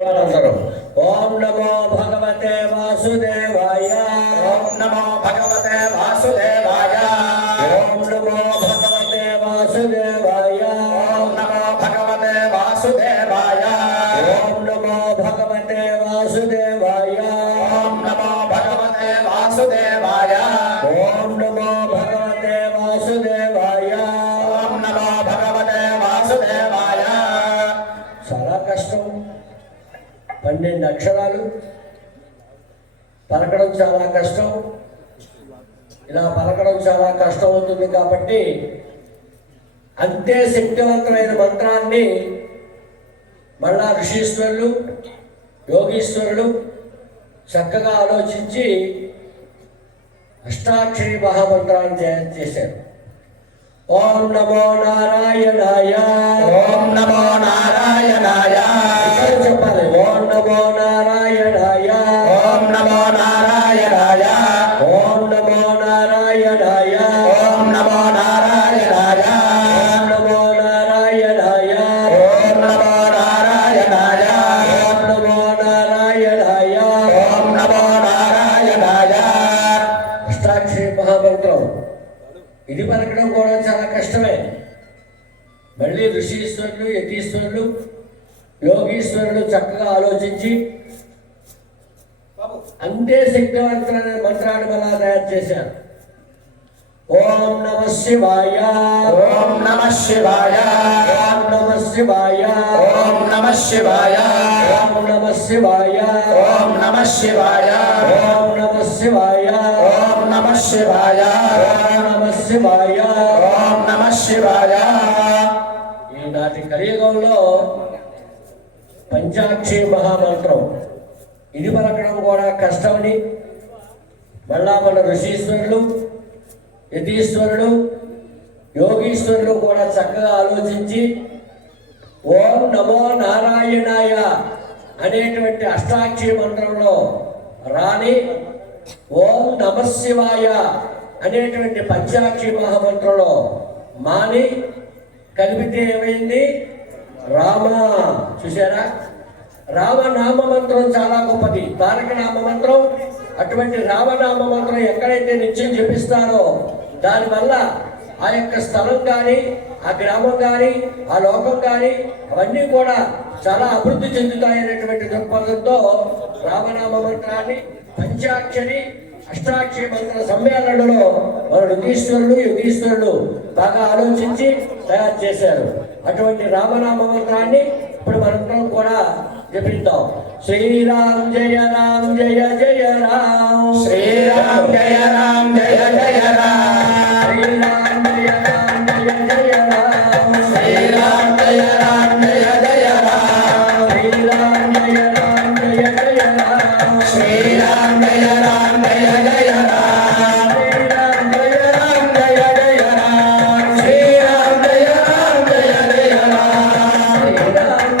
అందరూ ఓం నమో భగవతే వాసుదేవాయ. ఓం నమో భగవతే వాసుదేవాయ. ఓం నమో భగవతే వాసుదేవాయ. ఓం నమో భగవతే వాసుదేవాయ. ఓం నమో భగవతే వాసుదేవాయ. ఓం నమో భగవతే వాసుదేవాయ. ఓం నమో భగవతే వాసుదేవాయ. ఓం నమో భగవతే వాసుదేవాయ. పన్నెండు అక్షరాలు. పలకడం చాలా కష్టం. ఇలా పలకడం చాలా కష్టం అవుతుంది కాబట్టి అంతే శక్తివంతమైన మంత్రాన్ని మళ్ళా ఋషీశ్వరులు యోగీశ్వరులు చక్కగా ఆలోచించి అష్టాక్షరి మహామంత్రాన్ని తయారు చేశారు. ఓం నమో నారాయణాయ. ఓం నమో నారాయణాయ. నమో నారాయణాయ ఓం నమో నారాయణాయ ఓం నమో నారాయణాయ ఓం నమో నారాయణాయ ఓం నమో నారాయణాయ ఓం నమో నారాయణాయ ఓం నమో నారాయణాయ ఓం నమో నారాయణాయ అష్టాక్షరి మహామంత్రం. ఇది పలకడం కూడా చాలా కష్టమే. మళ్ళీ ఋషీశ్వరులు యతీశ్వరులు యోగీశ్వరులు చక్కగా ఆలోచించి అంతే శక్తివంతమైన మంత్రాన్ని మళ్ళా తయారు చేశారు ఓం నమ శివాయ ఓం నమ శివాయ ఓం నమ శివాయ ఓం నమ శివాయ ఓం నమ శివాయ ఓం నమ శివాయ ఓం నమ శివాయ ఓం నమ శివాయ ఓం నమ శివాయ ఓం నమ శివాయ ఈనాటి కలియుగంలో పంచాక్షి మహామంత్రం ఇది పలకడం కూడా కష్టమని మళ్ళా మన ఋషీశ్వరులు యతీశ్వరులు యోగీశ్వరులు కూడా చక్కగా ఆలోచించి ఓం నమో నారాయణాయ అనేటువంటి అష్టాక్షి మంత్రంలో రాని ఓం నమశివాయ అనేటువంటి పంచాక్షి మహామంత్రంలో మాని కలిపితే ఏమైంది? రామ. చూసారా రామనామ మంత్రం చాలా గొప్పది. తారక నామ మంత్రం అటువంటి రామనామ మంత్రం ఎక్కడైతే నిత్యం జపిస్తారో దానివల్ల ఆ యొక్క స్థలం కానీ ఆ గ్రామం కానీ ఆ లోకం కానీ అవన్నీ కూడా చాలా అభివృద్ధి చెందుతాయనేటువంటి దృక్పథంతో రామనామ మంత్రాన్ని పంచాక్షరి అష్టాక్షరి మంత్ర సమ్మేళనలో మన ఋతీశ్వరులు యుగీశ్వరుడు బాగా ఆలోచించి తయారు చేశారు. అటువంటి రామనామ మంత్రాన్ని ఇప్పుడు మనందరం కూడా జపిద్దాం. శ్రీరామ్ జయ రామ్ జయ జయ రామ్. శ్రీరామ్ జయ రామ్ జయ జయ రామ్. శ్రీరామ్ జయ రామ్ జయ జయ రామ్. శ్రీరామ్ జయ రామ్ జయ జయ రామ్. శ్రీరామ్ జయ రామ్ జయ జయ రామ్. శ్రీరామ్ జయ రామ్ జయ జయ రామ్. శ్రీరామ్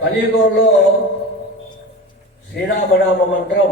కలియుగంలో శ్రీరామనామ మంత్రం